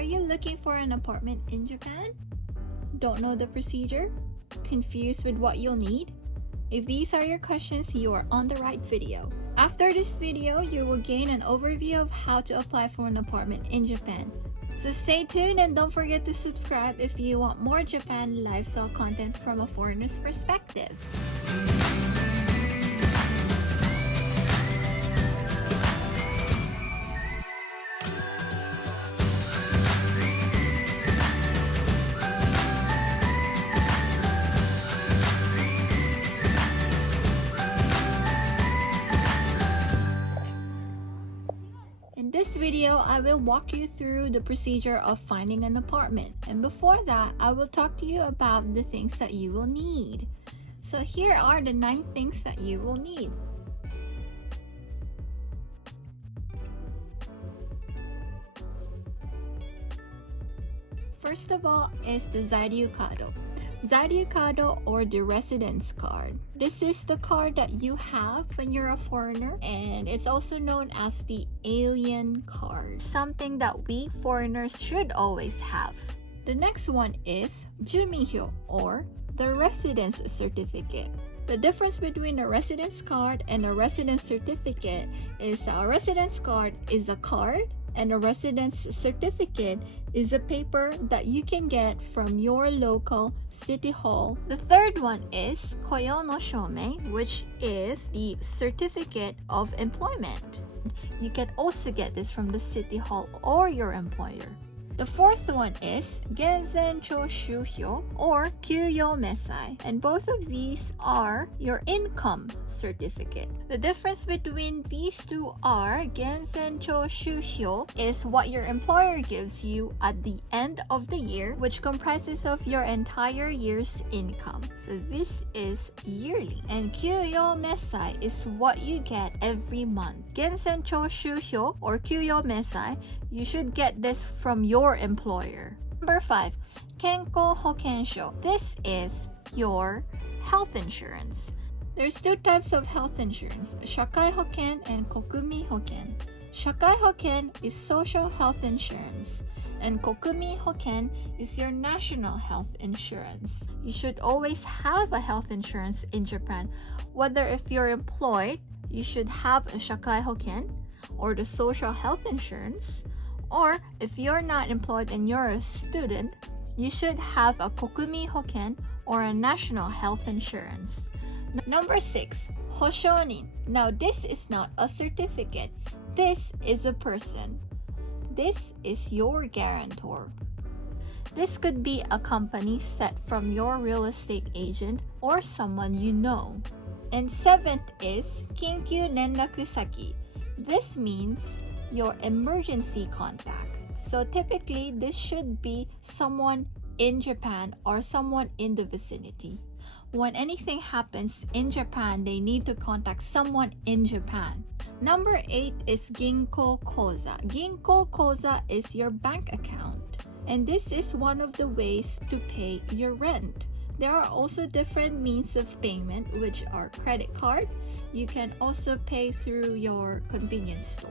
Are you looking for an apartment in Japan? Don't know the procedure? Confused with what you'll need? If these are your questions, you are on the right video. After this video, you will gain an overview of how to apply for an apartment in Japan. So stay tuned and don't forget to subscribe if you want more Japan lifestyle content from a foreigner's perspective. In this video, I will walk you through the procedure of finding an apartment. And before that, I will talk to you about the things that you will need. So here are the 9 things that you will need. First of all is the Zairyu card. Zairyu card or the residence card. This is the card that you have when you're a foreigner, and it's also known as the alien card, something that we foreigners should always have. The next one is juminhyo or the residence certificate. The difference between a residence card and a residence certificate is that a residence card is a card and a residence certificate is a paper that you can get from your local city hall. The third one is koyo no shomei, which is the certificate of employment. You can also get this from the city hall or your employer. The fourth one is Genzen Choshuhyo or Kyuyo Mesai, and both of these are your income certificate. The difference between these two are Genzen Choshuhyo is what your employer gives you at the end of the year, which comprises of your entire year's income. So this is yearly. And Kyuyo Mesai is what you get every month. Genzen Choshuhyo or Kyuyo Mesai, you should get this from your employer. Number 5, Kenko Hokensho. This is your health insurance. There's 2 types of health insurance, Shakai Hoken and Kokumi Hoken. Shakai Hoken is social health insurance, and Kokumi Hoken is your national health insurance. You should always have a health insurance in Japan. Whether if you're employed, you should have a Shakai Hoken or the social health insurance, or if you're not employed and you're a student, you should have a Kokumi Hoken or a national health insurance. Number 6, Hoshonin. Now this is not a certificate. This is a person. This is your guarantor. This could be a company set from your real estate agent or someone you know. And 7th is Kinkyu Nenraku Saki. This means your emergency contact. So typically this should be someone in Japan or someone in the vicinity. When anything happens in Japan, they need to contact someone in Japan. Number 8 is Ginko Koza. Ginko Koza is your bank account, and this is one of the ways to pay your rent. There are also different means of payment, which are credit card. You can also pay through your convenience store.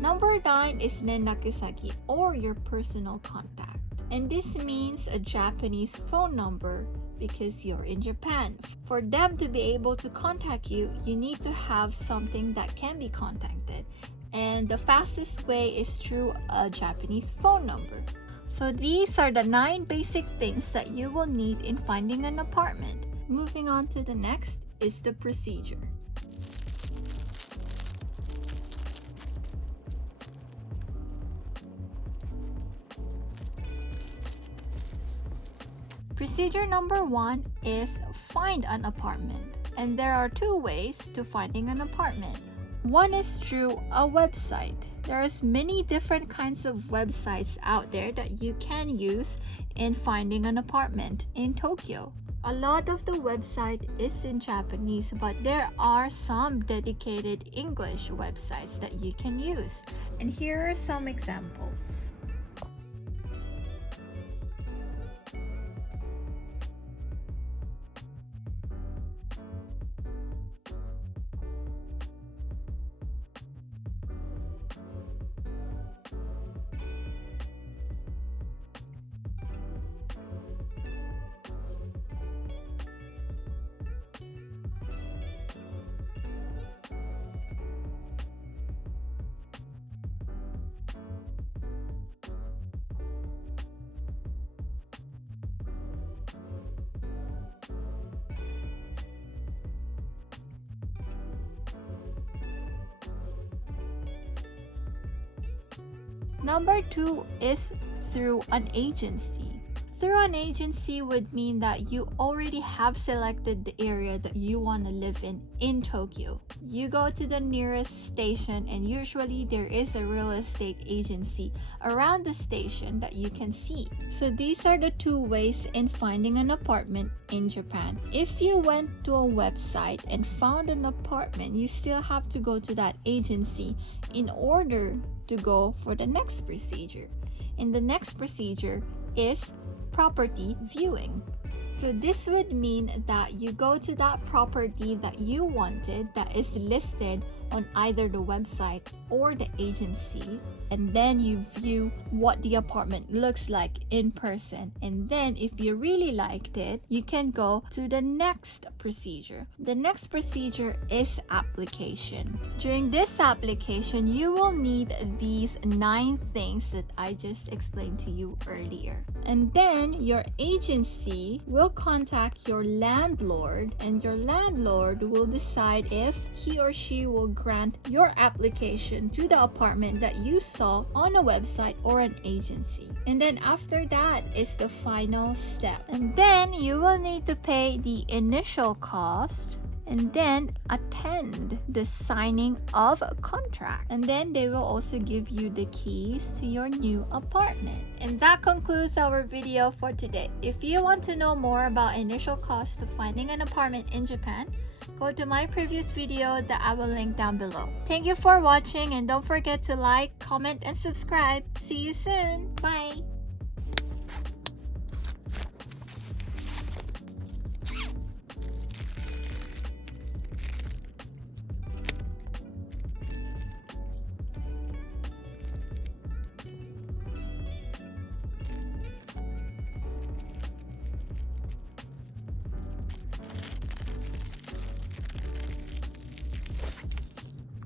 Number 9 is Nenraku Saki or your personal contact. And this means a Japanese phone number because you're in Japan. For them to be able to contact you, you need to have something that can be contacted. And the fastest way is through a Japanese phone number. So these are the 9 basic things that you will need in finding an apartment. Moving on to the next is the procedure. Procedure number 1 is find an apartment. And there are 2 ways to finding an apartment. One is through a website. There's many different kinds of websites out there that you can use in finding an apartment in Tokyo. A lot of the website is in Japanese, but there are some dedicated English websites that you can use. And here are some examples. Number 2 is through an agency. Through an agency would mean that you already have selected the area that you want to live in Tokyo. You go to the nearest station, and usually there is a real estate agency around the station that you can see. So these are the two ways in finding an apartment in Japan. If you went to a website and found an apartment, you still have to go to that agency in order to go for the next procedure. And the next procedure is property viewing. So this would mean that you go to that property that you wanted that is listed on either the website or the agency, and then you view what the apartment looks like in person. And then if you really liked it, you can go to the next procedure. The next procedure is application. During this application, you will need these 9 things that I just explained to you earlier. And then your agency will contact your landlord, and your landlord will decide if he or she will grant your application to the apartment that you saw on a website or an agency. And then after that is the final step. And then you will need to pay the initial cost, and then attend the signing of a contract. And then they will also give you the keys to your new apartment. And that concludes our video for today. If you want to know more about initial cost of finding an apartment in Japan, go to my previous video that I will link down below. Thank you for watching, and don't forget to like, comment, and subscribe. See you soon. Bye!